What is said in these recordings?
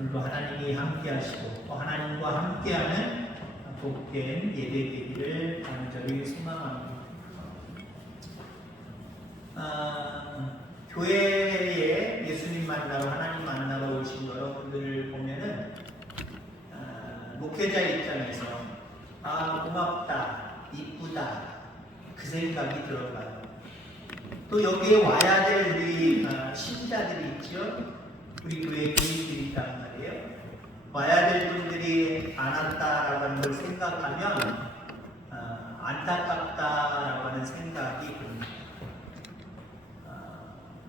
오늘도 하나님이 함께 하시고 또 하나님과 함께하는 복된 예배 되기를 간절히 소망합니다. 교회에 예수님 만나러 하나님 만나러 오신 여러분들을 보면은 목회자 입장에서 고맙다, 이쁘다 그 생각이 들어가요. 또 여기에 와야 될 우리 신자들이 있죠. 우리 교회 교인들이 있단 말이에요. 와야 될 분들이 안 왔다라고 하는 걸 생각하면 안타깝다라고 하는 생각이 듭니다.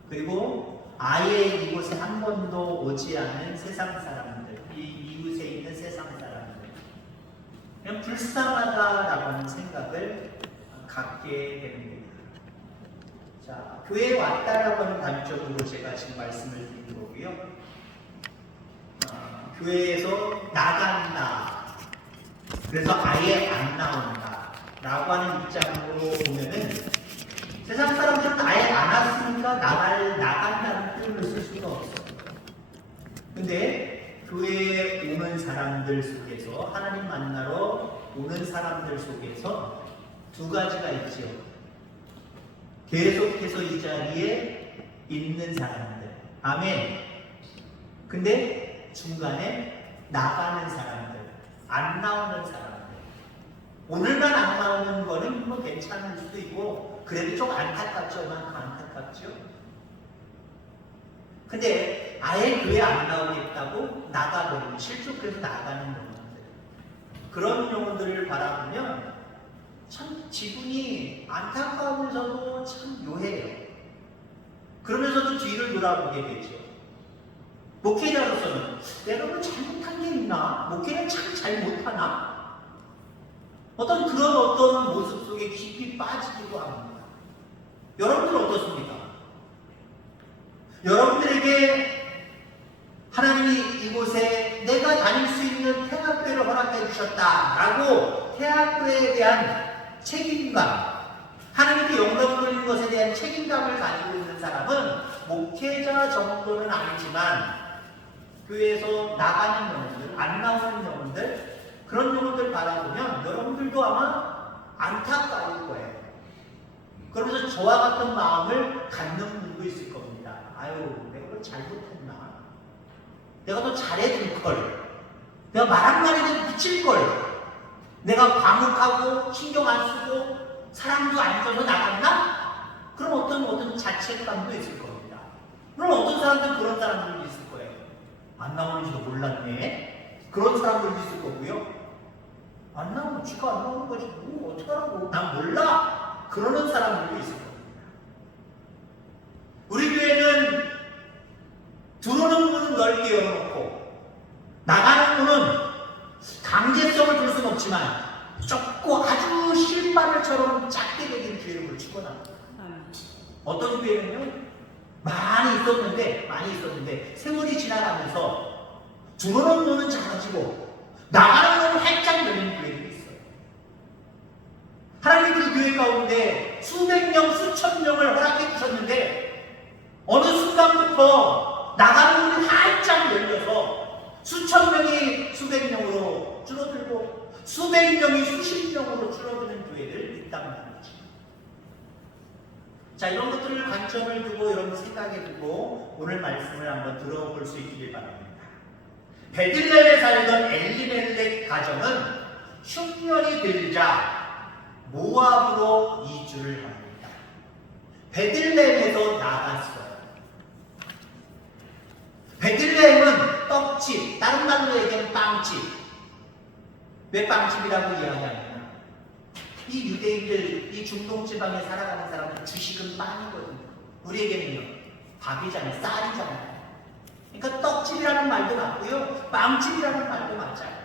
그리고 아예 이곳에 한 번도 오지 않은 세상 사람들, 이 이웃에 있는 세상 사람들, 그냥 불쌍하다라고 하는 생각을 갖게 됩니다. 자, 교회에 왔다라고 하는 관점으로 제가 지금 말씀을 드린 거고요. 교회에서 나간다, 그래서 아예 안 나온다 라고 하는 입장으로 보면은 세상 사람들은 아예 안 왔으니까 나간다는 표현을 쓸 수가 없어요. 근데 교회에 오는 사람들 속에서, 하나님 만나러 오는 사람들 속에서 두 가지가 있죠. 계속해서 이 자리에 있는 사람들, 아멘. 근데 중간에 나가는 사람들, 안 나오는 사람들. 오늘만 안 나오는 거는 뭐 괜찮을 수도 있고 그래도 좀 안타깝죠. 근데 아예 교회 안 나오겠다고 나가버리는, 실족해서 나가는 영혼들, 그런 영혼들을 바라보면 참 기분이 안타까우면서도 참 묘해요. 그러면서도 뒤를 돌아보게 되죠. 목회자로서는 내가 뭐 잘못한 게 있나? 목회는 참 잘못하나? 그런 모습 속에 깊이 빠지기도 합니다. 여러분들은 어떻습니까? 여러분들에게 하나님이 이곳에 내가 다닐 수 있는 태학교회를 허락해 주셨다라고 태학교회에 대한 책임감, 하나님께 영광을 돌리는 것에 대한 책임감을 가지고 있는 사람은 목회자 정도는 아니지만 교회에서 나가는 영혼들, 안 나오는 영혼들, 그런 영혼들 바라보면 여러분들도 아마 안타까울 거예요. 그러면서 저와 같은 마음을 갖는 분도 있을 겁니다. 아유, 내가 뭘 잘못했나? 내가 더 잘해줄걸. 내가 말 한마디도 미칠걸. 내가 과묵하고 신경 안 쓰고 사람도 안 줘서 나갔나? 그럼 어떤 자책감도 있을 겁니다. 그럼 어떤 사람들은 그런 사람들도 있을 거예요. 안 나오는지도 몰랐네. 그런 사람들도 있을 거고요. 안 나오면 쥐가 안 나오는 거지. 뭐 어떡하라고. 난 몰라. 그러는 사람들도 있을 겁니다. 우리 교회는 들어오는 문은 넓게 열어놓고 나가는 문은 강제성을 줄 수는 없지만 좁고 아주 실바늘처럼 작게 되는 교회를 축원합니다. 어떤 교회는요, 많이 있었는데 세월이 지나가면서 들어오는 문은 작아지고 나가는 문은 활짝 열리는 교회들이 있어요. 하나님 그 교회 가운데 수백 명, 수천 명을 허락해 주셨는데 어느 순간부터 나가는 문이 활짝 열려서 수천 명이 수백 명으로 줄어들고 수백 명이 수십 명으로 줄어드는 교회들 있단 말이죠. 자, 이런 것들을 관점을 두고 여러분 생각해 두고 오늘 말씀을 한번 들어볼 수 있기를 바랍니다. 베들레헴에 살던 엘리멜렉 가정은 흉년이 들자 모압으로 이주를 합니다. 베들레헴에서 나갔어요. 베들레헴은 떡집, 다른 말로 얘기하면 빵집. 왜 빵집이라고 이야기하냐? 이 유대인들, 이 중동지방에 살아가는 사람은 주식은 빵이거든요. 우리에게는요, 밥이잖아요, 쌀이잖아요. 그러니까 떡집이라는 말도 맞고요, 빵집이라는 말도 맞아요.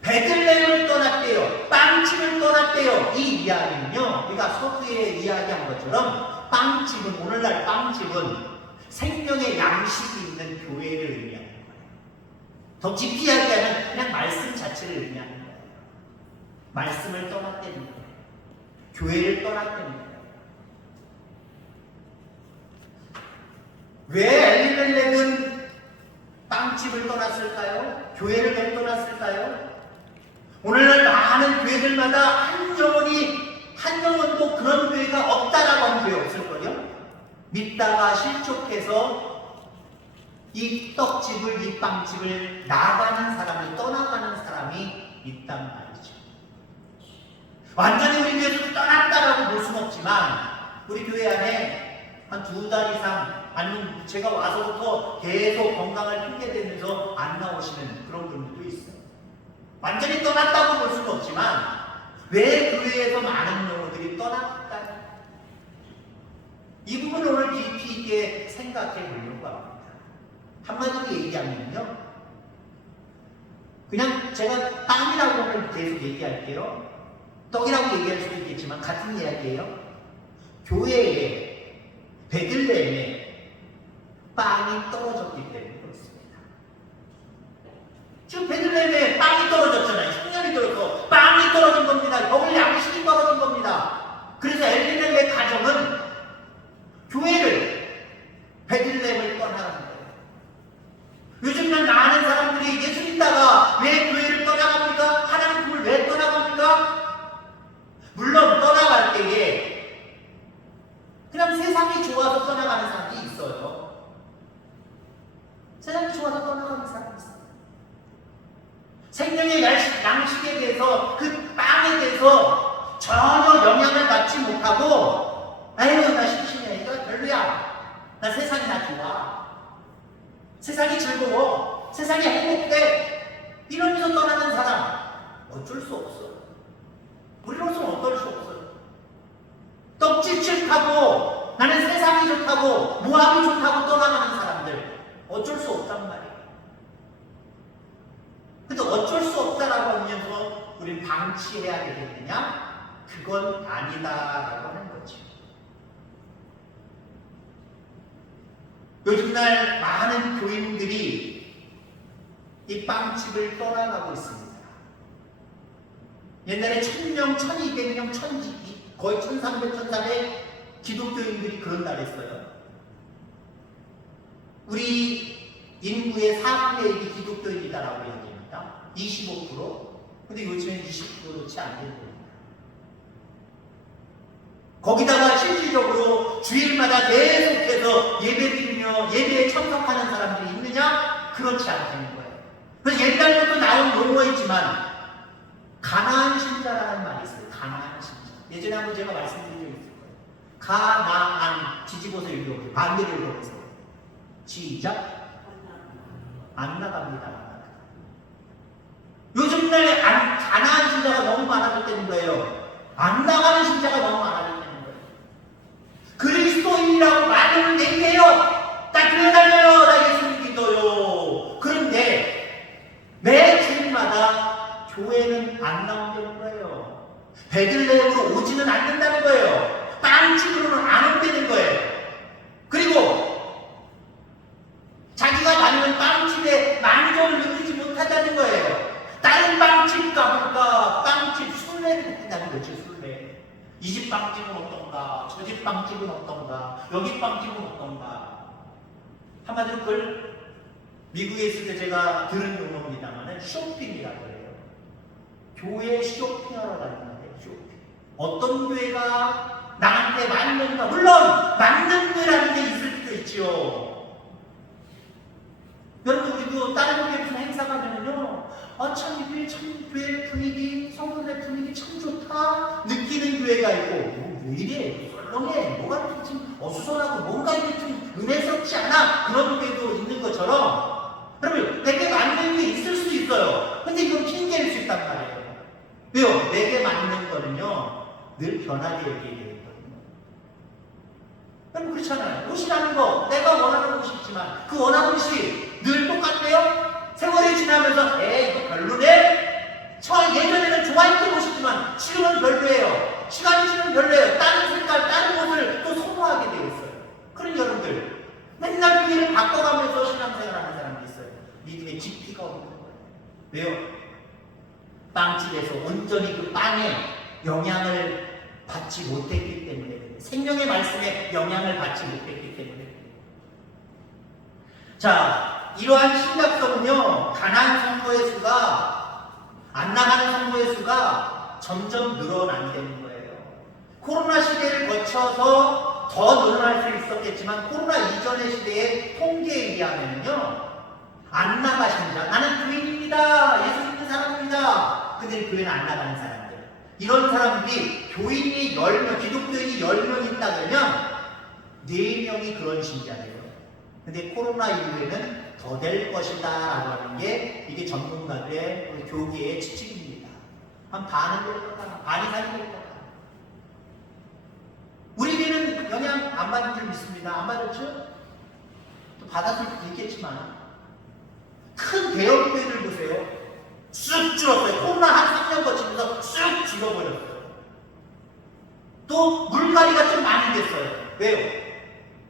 베들레헴을 떠났대요, 빵집을 떠났대요. 이 이야기는요, 우리가 서두에 이야기한 것처럼 빵집은, 오늘날 빵집은 생명의 양식이 있는 교회를 의미하는 거예요. 더 깊이 이야기하면 그냥 말씀 자체를 의미하는 거예요. 말씀을 떠났다는 거예요. 교회를 떠났다는 거예요. 왜 엘리멜렉은 빵집을 떠났을까요? 교회를 왜 떠났을까요? 오늘날 많은 교회들마다 한 영혼도 그런 교회가 없다라고 하는 교회 없을걸요? 믿다가 실족해서 이 떡집을, 이 빵집을 나가는 사람이, 떠나가는 사람이 있단 말이죠. 완전히 우리 교회에서 떠났다라고 볼 수는 없지만 우리 교회 안에 한 2달 이상, 아니면 제가 와서부터 계속 건강을 핑계대면서 안 나오시는 그런 분들도 있어요. 완전히 떠났다고 볼 수는 없지만 왜 교회에서 많은 영혼들이 떠났다? 이 부분을 오늘 깊이 있게 생각해 보려고 합니다. 한마디로 얘기하면요, 그냥 제가 빵이라고 오늘 계속 얘기할게요. 떡이라고 얘기할 수도 있겠지만 같은 이야기예요. 교회에, 베들레헴에 빵이 떨어졌기 때문에 그렇습니다. 지금 베들레헴에 빵이 떨어졌잖아요. 흉년이 들어서 빵이 떨어진 겁니다. 먹을 양식이 떨어진 겁니다. 그래서 엘리멜렉 가정은 교회를, 베들레헴을 떠나가는 거예요. 요즘날 많은 사람들이 예수 믿다가 왜 교회를 떠나갑니까? 하나님 꿈을 왜 떠나갑니까? 물론 떠나갈 때에 그냥 세상이 좋아서 떠나가는 사람이 있어요. 세상이 좋아서 떠나가는 사람이 있어요. 생명의 양식에 대해서, 그 빵에 대해서 전혀 영향을 받지 못하고, 아유 나 심심해, 이거 별로야, 나 세상이 나 좋아, 세상이 즐거워, 세상이 행복해, 이러면서 떠나는 사람 어쩔 수 없어요. 우리로서는 어쩔 수 없어요. 떡집 싫다고, 나는 세상이 좋다고, 모함이 좋다고 떠나가는 사람들 어쩔 수 없단 말이에요. 근데 어쩔 수 없다라고 하면서 우린 방치해야 되겠느냐? 그건 아니다라고 하는 거죠. 요즘날 많은 교인들이 이 빵집을 떠나가고 있습니다. 옛날에 1000명, 1200명, 거의 1300, 1400 기독교인들이 그런 날 했어요. 우리 인구의 4분의 1이 기독교인이다라고 얘기합니다. 25%. 근데 요즘엔 20%도 채 안 되는 겁니다. 거기다가 실질적으로 주일마다 계속해서 예배드리며 예배에 참석하는 사람들이 있느냐? 그렇지 않다는 거예요. 그래서 옛날부터 나온 용어이지만 가나안 신자라는 말이 있어요. 가나안 신자. 예전에 한번 제가 말씀드린 적이 있을 거예요. 가나안, 뒤집어서 읽어보세요. 반대로 읽어보세요. 시작. 안 나갑니다. 요즘날에 가나안 신자가 너무 많아졌기 때문인 거예요. 안 나가는 신자가 너무 많아졌기 때문인 거예요. 그리스도인이라고 말을 얘기해요. 나 교회 다녀요. 나 예수 믿어요. 그런데 매 주일마다 교회는 안 나온다는 거예요. 베들레헴으로 오지는 않는다는 거예요. 빵집으로는 안 온다는 거예요. 그리고 자기가 다니는 빵집에 만족을 느끼지 못한다는 거예요. 다른 빵집 가볼까? 빵집 순례를 한다는 거죠. 순례. 이 집 빵집은 어떤가? 저 집 빵집은 어떤가? 여기 빵집은 어떤가? 한마디로 그걸 미국에 있을 때 제가 들은 용어입니다만 쇼핑이라고 해요. 교회 쇼핑하러 다니는데 쇼핑. 어떤 교회가 나한테 맞는가? 물론 맞는 교회라는 게 있을 수도 있죠. 여러분, 우리도 다른 교회 무슨 행사 가면은요, 참 이 교회 분위기, 성도들 분위기 참 좋다 느끼는 교회가 있고, 왜 이래? 썰렁해. 뭐가 이렇게 좀 어수선하고 뭔가 이렇게 좀 은혜스럽지 않아? 그런 교회도 있는 것처럼, 여러분, 내게 맞는 게 있을 수 있어요. 근데 이건 핑계일 수 있단 말이에요. 왜요? 내게 맞는 거는요, 늘 변하게 얘기해요. 여러분, 그렇잖아요. 옷이라는 거, 내가 원하는 옷이 있지만 그 원하는 옷이 늘 똑같아요? 세월이 지나면서 이거 별로네? 예전에는 좋아했던 옷이지만 지금은 별로예요. 시간이 지나면 별로예요. 다른 색깔, 다른 옷을 또 선호하게 되어 있어요. 그런 여러분들 맨날 교회를 바꿔가면서 신앙생활하는 사람들이 있어요. 믿음의 깊이가 없는 거예요. 왜요? 빵집에서 온전히 그 빵에 영향을 받지 못했기 때문에, 생명의 말씀에 영향을 받지 못했기 때문에. 자, 이러한 심각성은요, 가난 성도의 수가, 안 나가는 성도의 수가 점점 늘어난다는 거예요. 코로나 시대를 거쳐서 더 늘어날 수 있었겠지만, 코로나 이전의 시대의 통계에 의하면요, 안 나가신 자, 나는 교인입니다. 예수 믿는 사람입니다. 근데 교회는 안 나가는 사람들. 이런 사람들이 교인이 10명, 기독교인이 10명 있다 그러면 4명이 그런 신자예요. 근데 코로나 이후에는 더 될 것이다 라고 하는 게 이게 전문가들의 교계의 추측입니다. 한 반은 될 거다. 반 이상이 될 거다. 우리 교회는 영향 안 받은 줄 믿습니다. 안 받았죠? 또 받았을 수도 있겠지만 큰 대형 교회들 보세요. 쑥 줄었어요. 코로나 한 3년 거치면서 쑥 줄어버렸어요. 또 물갈이가 좀 많이 됐어요. 왜요?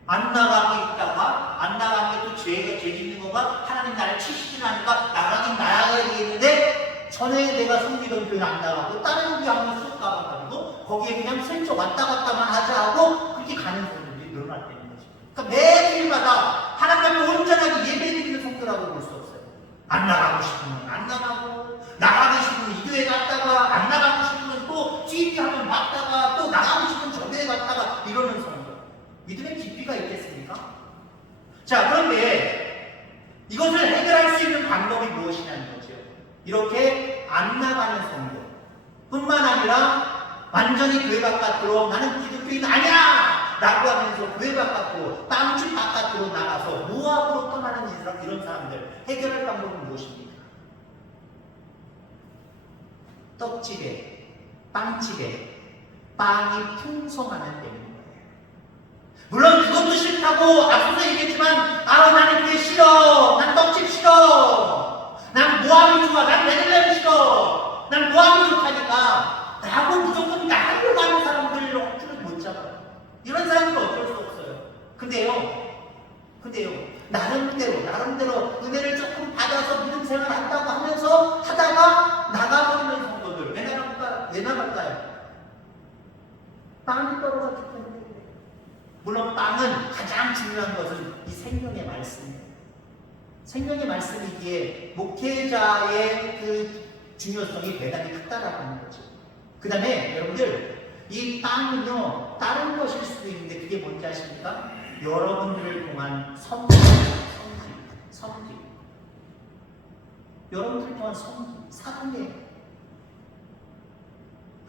안 나가고 있다가 안 나가는 게 또 죄 짓는 거가 하나님 나를 치시진 않으니까 나가긴 나가야 되겠는데 전에 내가 섬기던 교회는 안 나가고 다른 교회 한번 쑥 가가지고 거기에 그냥 슬쩍 왔다 갔다만 하자 하고 그렇게 가는 사람들이 늘어났다는 거죠. 그러니까 매일마다 하나님 앞에 온전하게 예배드리는 성도라고 볼 수 없어요. 안 나가고 싶으면 안 나가고 나가고 싶으면 이 교회 갔다가 안 나가고 싶으면 또 TV 하면 봤다가 또 나가고 싶으면 저 교회 갔다가 이러는 성도. 믿음의 깊이가 있겠습니까? 자, 그런데 이것을 해결할 수 있는 방법이 무엇이냐는 거죠. 이렇게 안 나가는 성도 뿐만 아니라 완전히 교회 바깥으로 나는 기독교인 아니야! 라고 하면서 교회 바깥으로 빵집 바깥으로 나가서 무학으로 떠나는 이런 사람들 해결할 방법은 무엇입니까? 떡집에 빵집에 빵이 풍성하는 때입니다. 물론 그것도 싫다고 앞서서 얘기했지만 나는 그게 싫어. 난 떡집 싫어. 난 모함이 좋아. 난 베들레헴 싫어. 난 모함이 좋다니까 라고 무조건 나를 가는 사람들을 억지로 못 잡아요. 이런 사람들은 어쩔 수 없어요. 근데요 나름대로 은혜를 조금 받아서 믿음 생활 한다고 하면서 하다가 나가버리는 성도들 왜 나갈까요? 빵이 떨어졌기 때문에. 물론 빵은 가장 중요한 것은 이 생명의 말씀이에요. 생명의 말씀이기에 목회자의 그 중요성이 대단히 크다라고 하는 거죠. 그 다음에 여러분들 이 빵은요 다른 것일 수도 있는데 그게 뭔지 아십니까? 여러분들을 통한 섬기. 여러분들을 통한 사랑이에요.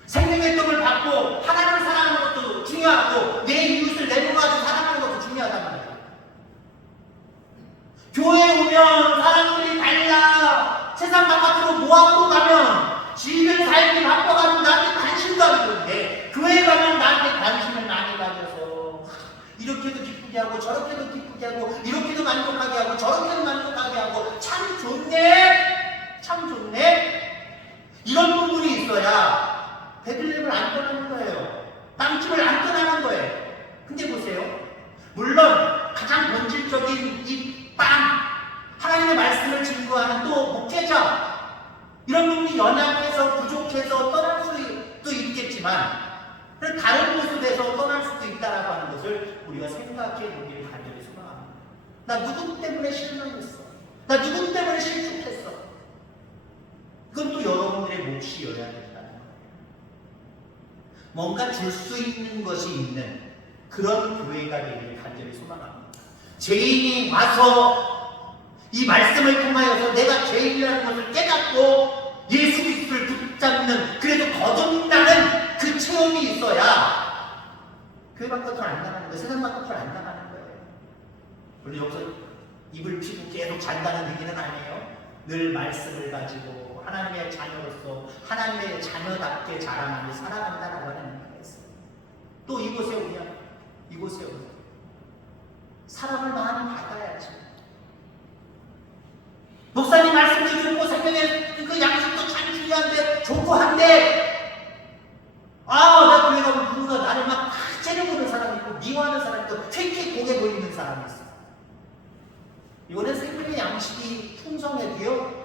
생명의 떡을 받고 하나님을 사랑하는 것도 중요하고 내 이웃을 내 몸같이 사랑하는 것도 중요하단 말이에요. 교회에 오면 사람들이 달라. 세상 바깥으로 모함으로 가면 지금 삶이 바빠가지고 나한테 관심도 안 주는데 교회에 가면 나한테 관심을 많이 가져서 이렇게도 기쁘게 하고 저렇게도 기쁘게 하고 이렇게도 만족하게 하고 저렇게도 만족하게 하고 참 좋네. 이런 부분이 있어야 베들레헴을 안 떠나는 거예요. 빵집을 안 떠나는 거예요. 근데 보세요. 물론 가장 본질적인 이 빵, 하나님의 말씀을 증거하는 또 목회자 이런 부분이 연약해서 부족해서 떠날 수도 있겠지만 다른 모습에서 떠날 수도 있다라고 하는 것을 우리가 생각해 보기를 간절히 소망합니다. 나 누구 때문에 실망했어. 나 누구 때문에 실족했어. 그건 또 여러분들의 몫이어야 된다는 거예요. 뭔가 줄 수 있는 것이 있는 그런 교회가 되기를 간절히 소망합니다. 죄인이 와서 이 말씀을 통하여서 내가 죄인이라는 것을 깨닫고 예수 그리스도를 붙잡는 그래도 거듭나는 그 체험이 있어야 교회 바깥으로 안 나가는 거예요. 세상 바깥으로 안 나가는 거예요. 물론 여기서 입을 피고 계속 잔다는 얘기는 아니에요. 늘 말씀을 가지고 하나님의 자녀로서 하나님의 자녀답게 자라나며 살아간다라고 하는 의미가 있어요. 또 이곳에 오면 사랑을 많이 받아야지. 목사님 말씀도 듣고 생명의 그 양식도 참 중요한데 좋고 한데 나 교회 가면 누군가 나를 막 째려보는 사람이 있고 미워하는 사람이 있고 특히 고개 보이는 사람이 있어. 이거는 생명의 양식이 풍성해도요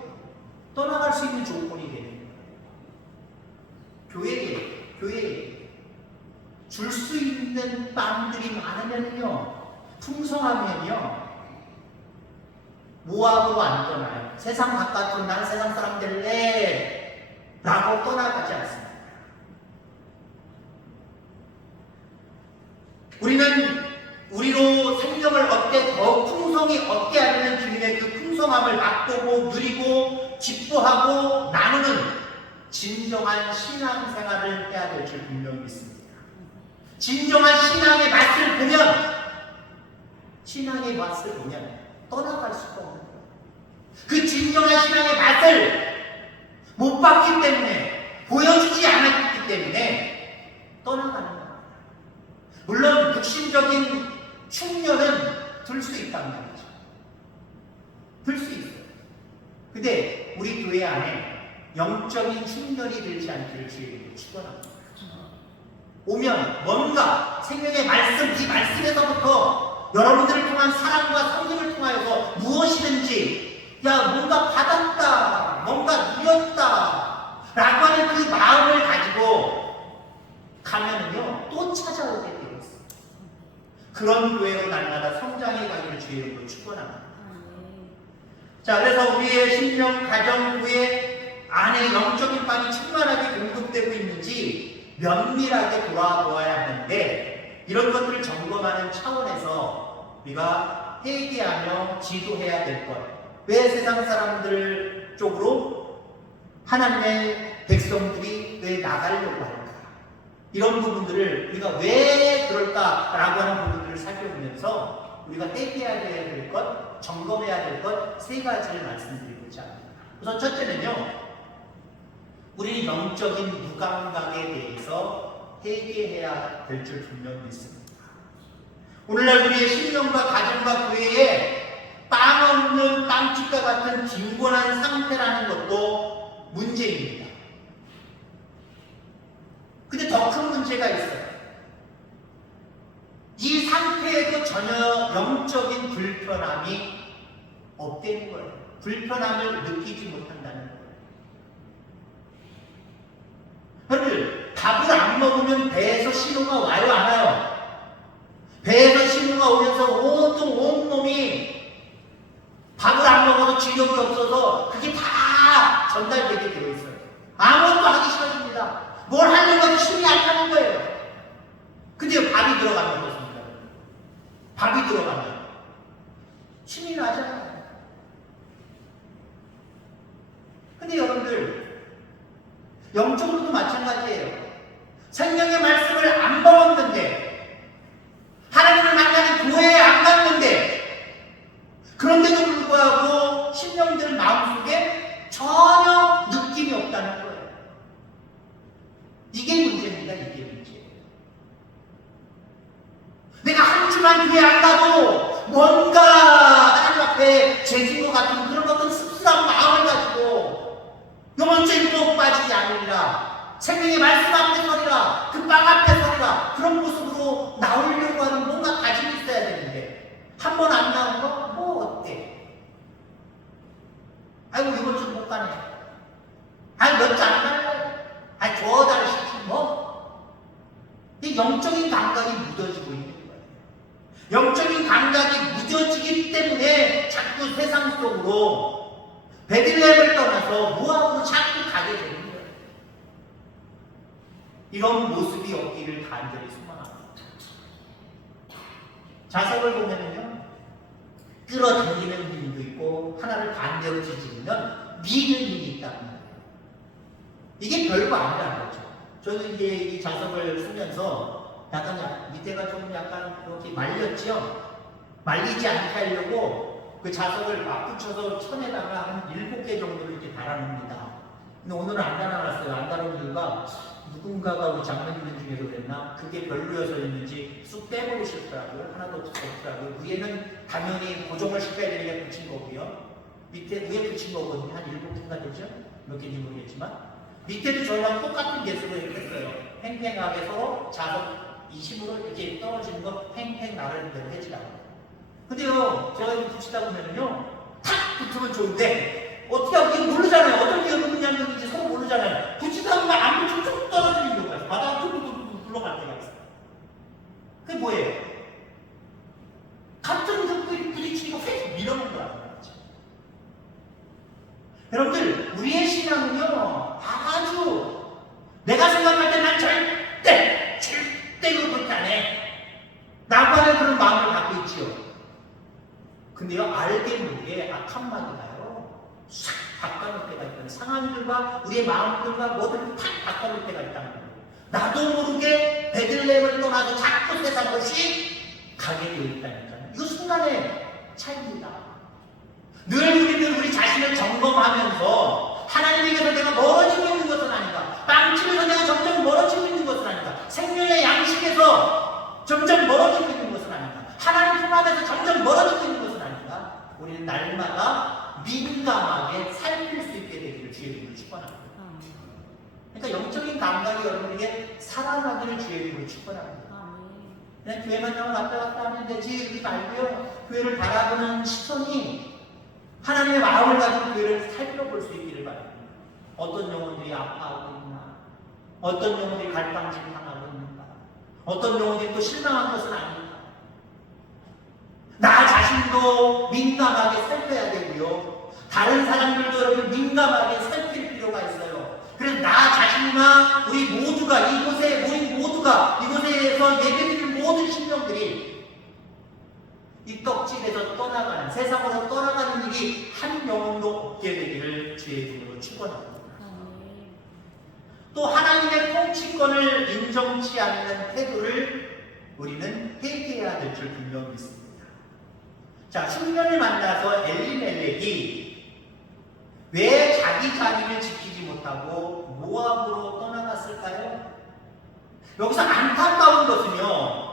떠나갈 수 있는 조건이 되는 거예요. 교회에 줄 수 있는 빵들이 많으면요, 풍성하면요, 모압으로 안 떠나요. 세상 바깥으로 나는 세상 사람 될래 라고 떠나가지 않습니다. 우리는 우리로 생명을 얻게 더 풍성히 얻게 하려는 주님의 그 풍성함을 맛보고 누리고 기뻐하고 나누는 진정한 신앙생활을 해야 될 줄 분명히 믿습니다. 진정한 신앙의 맛을 보면 떠나갈 수가 없는 거예요. 그 진정한 신앙의 맛을 못 봤기 때문에, 보여주지 않았기 때문에 떠나가는 거예요. 물론 육신적인 충년은 들 수 있단 말이죠. 들 수 있어요. 근데 우리 교회 안에 영적인 충년이 되지 않기를 주의로 축원합니다. 오면 뭔가 생명의 말씀, 이 말씀에서부터 여러분들을 통한 사랑과 성령을 통하여서 무엇이든지 뭔가 받았다, 뭔가 누렸다 라고 하는 그 마음을 가지고 가면은요 또 찾아오게 되어 있어요. 그런 교회로 날마다 성장해 가기를 주의로 축원합니다. 자, 그래서 우리의 신령, 가정, 교회 안에 영적인 빵이 충만하게 공급되고 있는지 면밀하게 돌아보아야 하는데, 이런 것들을 점검하는 차원에서 우리가 회개하며 지도해야 될 것, 왜 세상 사람들 쪽으로 하나님의 백성들이 왜 나가려고 할까, 이런 부분들을 우리가 왜 그럴까라고 하는 부분들을 살펴보면서 우리가 회개해야 될 것, 점검해야 될 것 세 가지를 말씀드리고자 합니다. 우선 첫째는요, 우리는 영적인 무감각에 대해서 회개해야 될 줄 분명히 믿습니다. 오늘날 우리의 신령과 가정과 교회에 빵 없는 빵집과 같은 빈곤한 상태라는 것도 문제입니다. 근데 더 큰 문제가 있어요. 이 상태에도 전혀 영적인 불편함이 없다는 거예요. 불편함을 느끼지 못한다는 거예요. 여러분, 밥을 안 먹으면 배에서 신호가 와요, 안 와요? 배에서 신호가 오면서 온몸이 밥을 안 먹어도 지력이 없어서 그게 다 전달되게 되어 있어요. 아무것도 하기 싫어집니다. 뭘 하려고 힘이 안 나는 거예요. 근데 밥이 들어가면 어떻습니까? 밥이 들어가면 힘이 나잖아요. 근데 여러분들, 영적으로도 마찬가지예요. 생명의 말씀을 안 먹었는데, 하나님을 만나는 교회에 안 갔는데, 그런데도 불구하고 신령들 마음속에 전혀 느낌이 없다는 거예요. 이게 문제입니다. 이게 문제예요. 내가 한 주만 교회 안 가도 뭔가 하나님 앞에 죄진 것 같은 그런 어떤 씁쓸한 마음을 가지고 이번 주에 또 빠지지 않으리라, 생명의 말씀 앞에 서리라, 그 빵 앞에 서리라, 그런 모습으로 나오려고 하는 뭔가 다짐이 있어야 되는데, 한 번 안 나온 거? 뭐 어때? 아이고 이번 주 못 가네. 아이 몇 주 안 갈래? 아이 저 달에 시키 뭐? 이 영적인 감각이 묻어지고 있는 거예요. 영적인 감각이 묻어지기 때문에 자꾸 세상 속으로 베들레헴을 떠나서 모압으로 자꾸 가게 되는 거예요. 이런 모습이 없기를 간절히 소망합니다. 자석을 보면은요, 끌어당기는 힘도 있고 하나를 반대로 뒤집으면 미는 힘이 있다는 거예요. 이게 별거 아니라는 거죠. 저는 이제 이 자석을 쓰면서 약간 밑에가 좀 약간 이렇게 말렸죠. 말리지 않게 하려고 그 자석을 막 붙여서 천에다가 한 7개 정도를 이렇게 달아놓습니다. 근데 오늘은 안 달아놨어요. 안 달아놓은 이유가 누군가가 우리 장로님들 중에서 그랬나? 그게 별로여서였는지 쑥 빼보고 싶더라고요. 하나도 없더라고요. 위에는 당연히 고정을 시켜야 되니까 붙인 거고요. 밑에 위에 붙인 거거든요. 한 7개가 되죠? 몇 개인지 모르겠지만. 밑에도 저랑 똑같은 개수로 이렇게 했어요. 팽팽하게 서로 자석 20으로 이렇게 떨어지는 거 팽팽 나르는 대로 해지라고. 근데요, 제가 이거 붙이다 보면은요, 탁 붙으면 좋은데, 어떻게 하고 이거 모르잖아요. 어떤 게 어느 분야인지 서로 모르잖아요. 붙이다 보면 안 붙이면 쭉 떨어지는 경우가 있어요. 바닥 툭툭툭 굴러갈 때가 있어요. 그게 뭐예요? 같은 것들이 부딪히고 계속 밀어놓은 거라는 거죠. 여러분들, 우리의 신앙은요, 아주 내가 생각할 때 난 절대로 그렇게 안 해. 나고 하는 그런 마음을 갖고 있지요. 근데요, 알게 모르게 악한 마귀가요, 싹 바꿔놓을 때가 있다는, 상황들과 우리의 마음들과 뭐든 탁 바꿔놓을 때가 있다는 거예요. 나도 모르게 베들레헴을 떠나서 자꾸 세상 없이 가게 되어 있다니까요. 이거 순간의 차이입니다. 늘 우리는 우리 자신을 점검하면서 하나님에게서 내가 멀어지고 있는 것은 아닌가, 빵집에서 내가 점점 멀어지고 있는 것은 아닌가, 생명의 양식에서 점점 멀어지고 있는 것은 아닌가, 하나님 품 안에서 점점 멀어지고 있는 것은 아닌가. 우리는 날마다 민감하게 살필 수 있게 되기를 주의 이름으로 축원합니다. 그러니까 영적인 감각이 여러분에게 살아나기를 주의 이름으로 축원합니다. 그냥 교회만 나면 왔다 갔다 하면 되지, 그러지 말고요, 교회를 바라보는 시선이 하나님의 마음을 가지고 교회를 살펴볼 수 있기를 바랍니다. 어떤 영혼들이 아파하고 있나, 어떤 영혼들이 갈팡질팡하고 있는가, 어떤 영혼들이 또 실망한 것은 아닌가. 나 자신도 민감하게 살펴야 되고요, 다른 사람들도 여러분 민감하게 살필 필요가 있어요. 그래서 나 자신이나 우리 모두가 이곳에 모인 모두가 이곳에서 예배드릴 모든 신령들이 이 떡집에서 떠나가는, 세상으로 떠나가는 일이 한 영혼도 없게 되기를 주의 이름으로 축원합니다. 또 하나님의 통치권을 인정치 않는 태도를 우리는 회개해야 될 줄 분명히 믿습니다. 자, 흉년을 만나서 엘리멜렉이 왜 자기 자리를 지키지 못하고 모압으로 떠나갔을까요? 여기서 안타까운 것은요,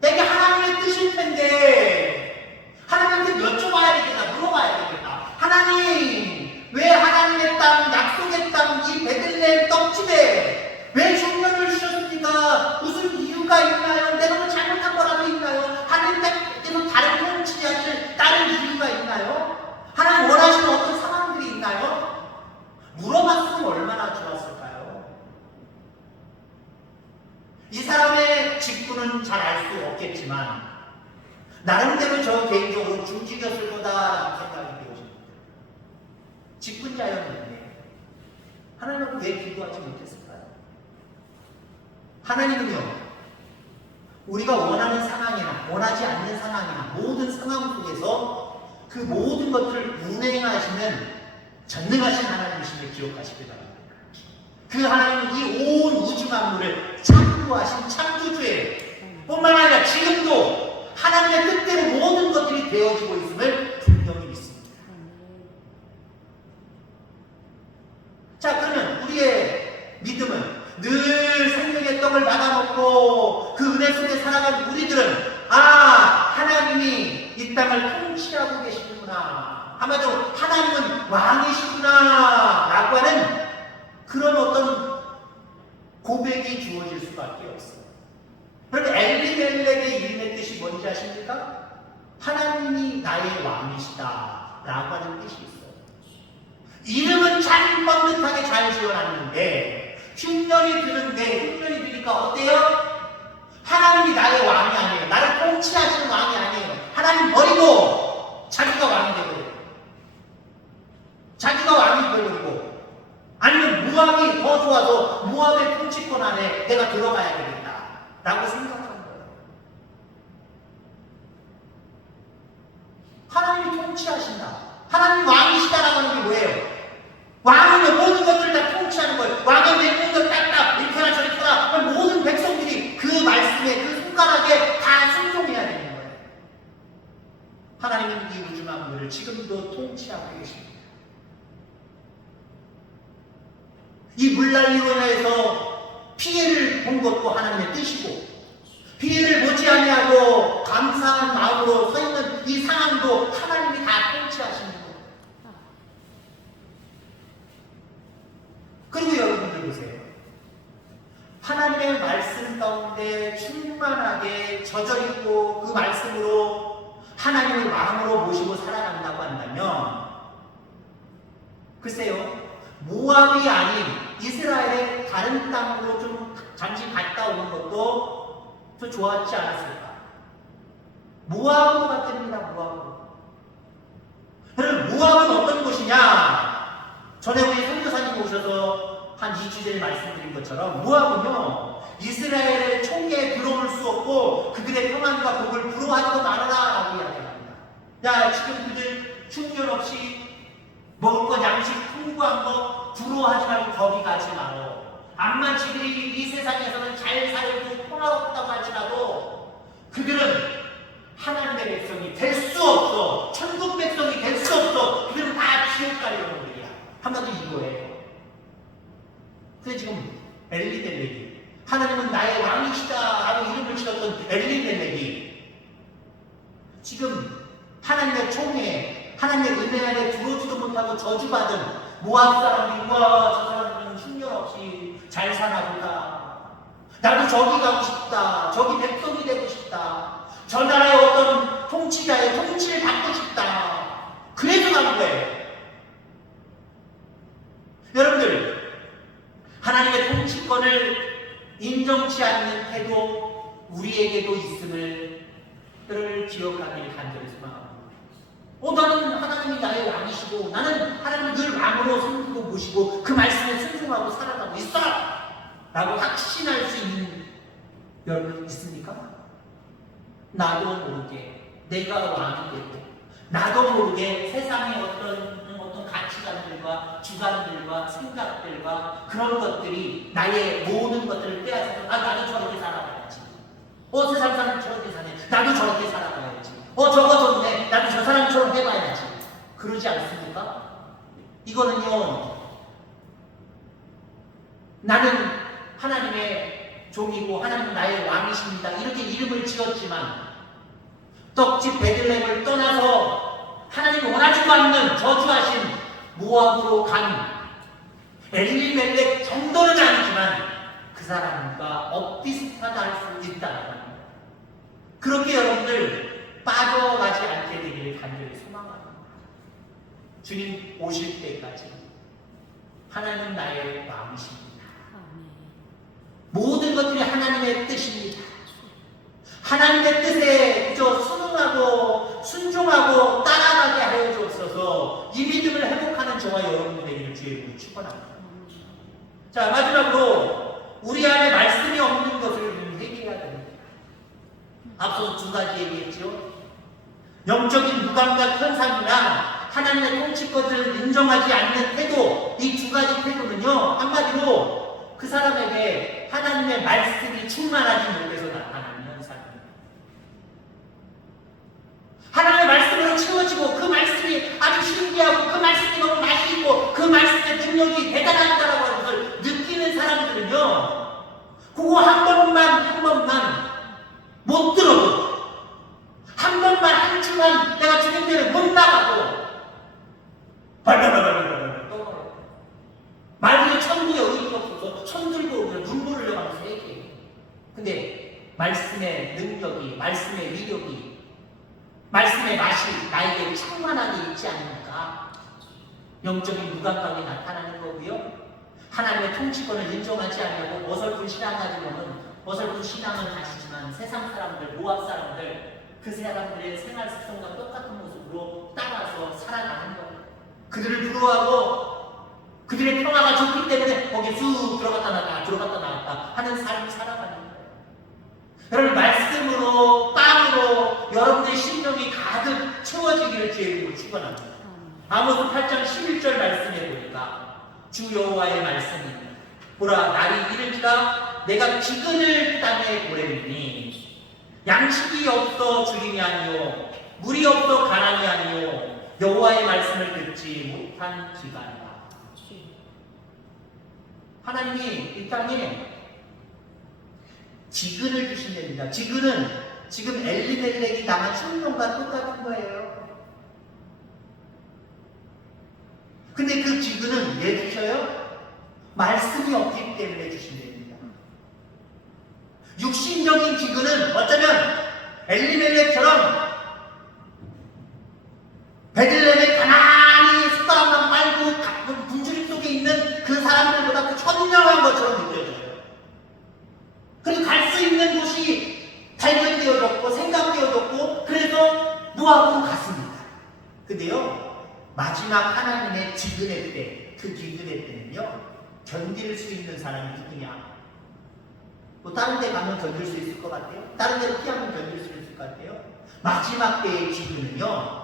내게 하나님의 뜻일 텐데 하나님한테 여쭤봐야 되겠다, 물어봐야 되겠다. 하나님, 왜 하나님의 땅, 약속의 땅, 이 베들레헴 떡집에 왜 흉년을 주셨습니까? 무슨 이유가 있나요? 내가 뭐 잘못한 거라도 있나요? 하나님께서 다른 통치지 하실 다른 이유가 있나요? 하나님 원하시는 어떤 상황들이 있나요? 물어봤으면 얼마나 좋았을까요? 이 사람의 직분은 잘 알 수 없겠지만 나름대로 저 개인적으로 중직이었을 거다라는 생각이 되어집니다. 직분자였는데 하나님은 왜 기도하지 못했을까요? 하나님은요, 우리가 원하는 상황이나 원하지 않는 상황이나 모든 상황 속에서 그 모든 것들을 운행하시는 전능하신 하나님이심을 기억하시기 바랍니다. 그 하나님은 이 온 우주 만물을 창조하신 창조주예요. 뿐만 아니라 지금도 하나님의 뜻대로 모든 것들이 되어지고 있음을 분명히 믿습니다. 자, 그러면 우리의 믿음은 늘 생명의 떡을 받아먹고 그 은혜 속에 살아가는 우리들은, 아, 하나님이 이 땅을 통치하고 계시구나, 한마디로 하나님은 왕이시구나 라고 하는 그런 어떤 고백이 주어질 수밖에 없어요. 그런데 엘리멜렉의 이름의 뜻이 뭔지 아십니까? 하나님이 나의 왕이시다 라고 하는 뜻이 있어요. 이름은 참 번듯하게 잘 지어놨는데 흉년이 드니까 어때요? 하나님이 나의 왕이 아니에요. 나를 통치하시는 왕이 아니에요. 하나님 버리고 자기가 왕이 되버려요. 자기가 왕이 되버리고, 아니면 모압이 더 좋아서 모압의 통치권 안에 내가 들어가야 되겠다 라고 생각하는 거예요. 하나님이 통치하신다, 하나님이 왕이시다라고 하는 게 뭐예요? 왕은 모든 것들을 다 통치하는 거예요. 왕은 내 모든 걸 딱딱 이렇게 하라 저렇게 하라, 모든 백성들이 그 말씀에, 그 손가락에 다 순종해야 되는 거예요. 하나님은 이 우주 만물을 지금도 통치하고 계십니다. 이 물난리로 인해서 피해를 본 것도 하나님의 뜻이고, 피해를 보지 아니하고 감사한 마음으로 서 있는 이 상황도 하나님이 다 통치하시는 거예요. 그리고 여러분들 보세요. 하나님의 말씀 가운데 충만하게 젖어있고 그 말씀으로 하나님을 마음으로 모시고 살아간다고 한다면, 글쎄요, 모압이 아닌 이스라엘의 다른 땅으로 좀 잠시 갔다 오는 것도 더 좋았지 않았을까? 모압으로 갔답니다. 모압으로. 그럼 모압은 어떤 곳이냐? 전에 우리 선교사님 오셔서 한 2주 전에 말씀드린 것처럼 모압은요 이스라엘의 총에 들어올 수 없고 그들의 평안과 복을 부러워하지도 말아라 라고 이야기합니다. 야, 지금 그들 충전 없이 먹을 것 양식 풍부한 거 부러워하지 말고 거기 가지 말어. 암만 지들이 이 세상에서는 잘 살고 평화롭다고 할지라도 그들은 하나님의 백성이 될 수 없어. 천국 백성이 될 수 없어. 그들은 다 지옥 갈 영혼들이야. 한마디로 이거예요. 그래서 지금 엘리멜렉이 하나님은 나의 왕이시다 하고 이름을 지었던 엘리멜렉이 지금 하나님의 총에 하나님의 은혜 안에 들어오지도 못하고 저주받은 모압 사람이 우와 저 사람들은 흉년 없이 잘 사나 보다. 나도 저기 가고 싶다. 저기 백성이 되고 싶다. 저 나라의 어떤 통치자의 통치를 받고 싶다. 그래서 간 거예요. 여러분들 하나님의 통치권을 인정치 않는 태도 우리에게도 있음을 기억하길 간절히 소망합니다. 나는 하나님이 나의 왕이시고 나는 하나님을 늘 왕으로 섬기고 모시고 그 말씀에 순종하고 살아가고 있어! 라고 확신할 수 있는 여러분 있습니까? 나도 모르게 내가 왕이 되고 나도 모르게 세상의 어떤 가치관들과 주관들과 생각들과 그런 것들이 나의 모든 것들을 빼앗아서 나도 저렇게 살아가야지. 세상 사람 저렇게 사네. 나도 저렇게 살아가야지. 저거 좋네. 나도 저 사람처럼 해봐야지. 그러지 않습니까? 이거는요, 나는 하나님의 종이고 하나님 나의 왕이십니다. 이렇게 이름을 지었지만 떡집 베들레헴을 떠나서 하나님이 원하지도 않는 저주하신 모압으로 간 엘리멜렉 정도는 아니지만 그 사람과 엇비슷하다 할 수 있다. 그렇게 여러분들 빠져가지 않게 되기를 간절히 소망합니다. 주님 오실 때까지 하나님 나의 왕이십니다. 모든 것들이 하나님의 뜻입니다. 하나님의 뜻에 그저 순응하고 순종하고 따라가게 하여 주옵소서. 이 믿음을 회복하는 저와 여러분 되기를 주의 이름으로 축원합니다. 자, 마지막으로 우리 안에 말씀이 없는 것을 회개해야 됩니다. 앞서서 두 가지 얘기했죠. 영적인 무감각 현상이나 하나님의 통치권을 인정하지 않는 태도, 이 두 가지 태도는요, 한마디로 그 사람에게 하나님의 말씀이 충만하지 못해서 나타나는 현상입니다. 하나님의 말씀으로 채워지고 그 말씀이 아주 신기하고 그 말씀이 너무 맛있고 그 말씀의 능력이 대단하다라고 하는 것을 느끼는 사람들은요, 그거 한 번만 못 들어도 한 번만 한 주만 내가 주님께는 못 나가도 발발발발발발 떠나요. 말도 천국에 의의가 없어서 손 들고 오면 눈물을 흘려가면서 얘기해요. 근데 말씀의 능력이, 말씀의 위력이, 말씀의 맛이 나에게 충만하게 있지 않습니까? 영적인 무감각이 나타나는 거고요. 하나님의 통치권을 인정하지 않냐고 어설픈 신앙 가지고는 어설픈 신앙은 아시지만 세상 사람들, 모압 사람들, 그 사람들의 생활 습성과 똑같은 모습으로 따라서 살아가는 거예요. 그들을 부러워하고 그들의 평화가 좋기 때문에 거기 쑥 들어갔다 나갔다 하는 삶을 살아가는 거예요. 여러분, 말씀으로 빵으로 여러분의 심령이 가득 채워지기를 주의 이름으로 축원합니다. 아모스 8장 11절 말씀해 보니까 주 여호와의 말씀이 보라 날이 이르리라 내가 기근을 땅에 보내리니 양식이 없어 죽임이 아니요 물이 없어 가난이 아니요 여호와의 말씀을 듣지 못한 기간이다. 하나님이 이 땅에 기근을 주신답니다. 기근은 지금 엘리멜렉이 당한 흉년과 똑같은 거예요. 근데 그 기근은 왜 주셔요? 말씀이 없기 때문에 주신답니다. 육신적인 기근은 어쩌면 엘리멜렉처럼 베들레헴에 가만히 숟가락만 빨고 분주림 속에 있는 그 사람들보다 더 현명한 것처럼 느껴져요. 그리고 갈 수 있는 곳이 발견되어졌고 생각되어졌고 그래서 모압으로 갔습니다. 근데요, 마지막 하나님의 기근의 때, 그 기근의 때는요, 견딜 수 있는 사람이 누구냐? 뭐 다른 데 가면 견딜 수 있을 것 같아요? 다른 데로 피하면 견딜 수 있을 것 같아요? 마지막 때의 기근은요,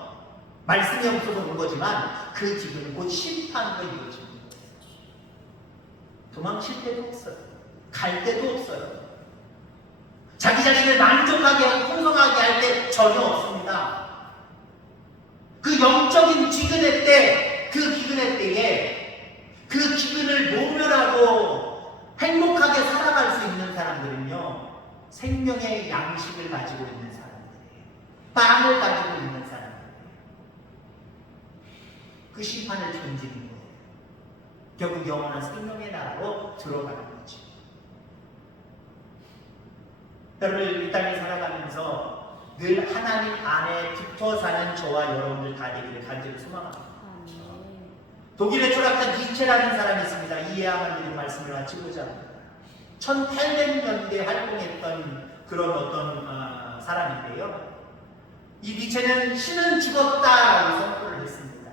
말씀이 없어서 온 거지만 그 기근은 곧 심판으로 이루어집니다. 도망칠 데도 없어요. 갈 데도 없어요. 자기 자신을 만족하게 하고 풍성하게 할 때 전혀 없습니다. 그 영적인 기근의 때, 그 기근의 때에 그 기근을 모면하고 행복하게 살아갈 수 있는 사람들은요, 생명의 양식을 가지고 있는 사람들이에요. 빵을 가지고 있는 사람들이에요. 그 심판을 견디는 거예요. 결국 영원한 생명의 나라로 들어가는 거죠. 여러분, 이 땅에 살아가면서 늘 하나님 안에 붙어 사는 저와 여러분들 다 되기를 간절히 소망합니다. 독일의 철학자 니체라는 사람이 있습니다. 이해야만 드린 말씀을 마치고자 합니다. 1800년대에 활동했던 그런 어떤 사람인데요. 이 니체는 신은 죽었다라고 선포를 했습니다.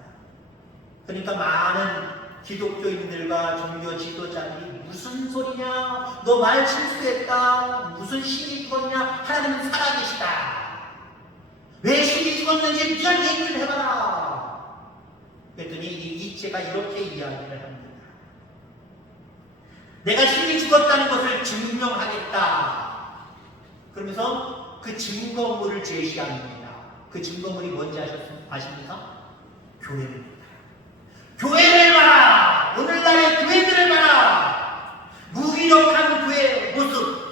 그러니까 많은 기독교인들과 종교 지도자들이 무슨 소리냐? 너 말 실수했다. 무슨 신이 죽었냐? 하나님은 살아계시다. 왜 신이 죽었는지 네가 얘기를 해봐라. 그랬더니 이 니체가 이렇게 이야기를 합니다. 내가 신이 죽었다는 것을 증명하겠다. 그러면서 그 증거물을 제시합니다. 그 증거물이 뭔지 아십니까? 교회입니다. 교회를 봐라! 오늘날의 교회들을 봐라! 무기력한 교회의 모습.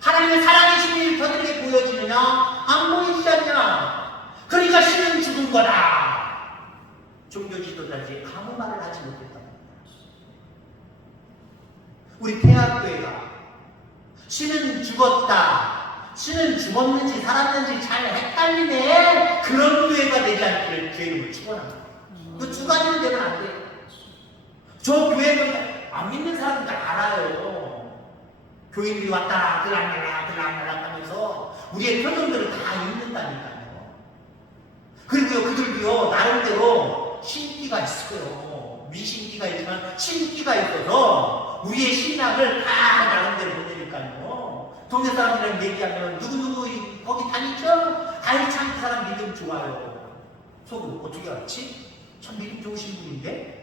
하나님의 살아계심이 저들에게 보여지느냐? 안 보이지 않냐? 그러니까 신은 죽은 거다. 종교 지도자들이 아무 말을 하지 못했단 말이야. 우리 태학교회가 신은 죽었다. 신은 죽었는지 살았는지 잘 헷갈리네. 그런 교회가 되지 않기를 주님을 축원합니다. 그 두 가지는 되면 안 돼요. 저 교회는 안 믿는 사람들 알아요. 교인들이 왔다 들락날락 하면서 우리의 표정들을 다 읽는다니까요. 그리고요, 그들도요, 나름대로 신기가 있어요. 미신기가 있지만 신기가 있어서 우리의 신앙을 다 나름대로 보내니까요. 동네 사람들이랑 얘기하면 누구누구 거기 다니죠? 아이 참 그 사람 믿음 좋아요. 속으로 어떻게 알았지? 참 믿음 좋으신 분인데?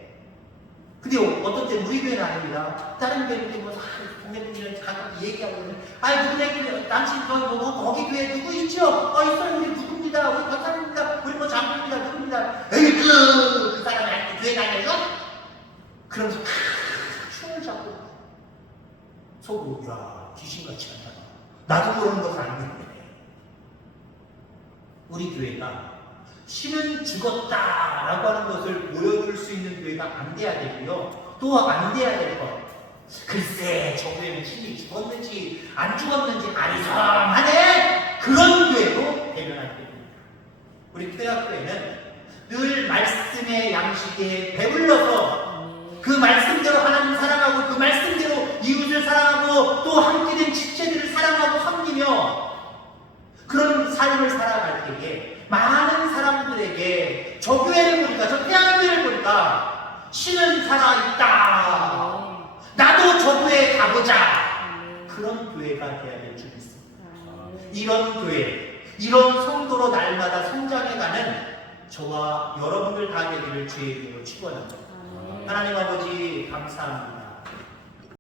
근데 어떤 때 우리 교회는 아닙니다. 다른 교회는 뭐 동네 분들이랑 가끔 얘기하고 그러면 누구네 교회, 당신 거기 교회 누구 있죠? 있어요. 우리 누구입니다. 우리 권사님입니다. 우리 뭐 장로입니다. 누구입니다. 에이 그 사람이 아직도 교회 다녀요? 그러면서 춤을 잡고 속으로 야 귀신같이 한다. 나도 그런 것을 아는데 우리 교회가 신은 죽었다라고 하는 것을 보여줄 수 있는 교회가 안 돼야 되고요. 또 안 돼야 될 것. 글쎄, 저 교회는 신이 죽었는지 안 죽었는지 아리송하네. 그런 교회로 대변할 때입니다. 우리 태학교회는 늘 말씀의 양식에 배불러서 그 말씀대로 하나님 사랑하고 그 말씀대로 이웃을 사랑하고 또 함께된 집체들을 사랑하고 섬기며 그런 삶을 살아갈 때에 많은 사람들에게 저 교회를 보니까, 저 태양교회를 보니까 신은 살아있다. 나도 저 교회에 가보자. 그런 교회가 되어야 될 줄 믿습니다. 이런 교회, 이런 성도로 날마다 성장해가는 저와 여러분들 다 되기를 주의 이름으로 축원합니다. 하나님 아버지 감사합니다.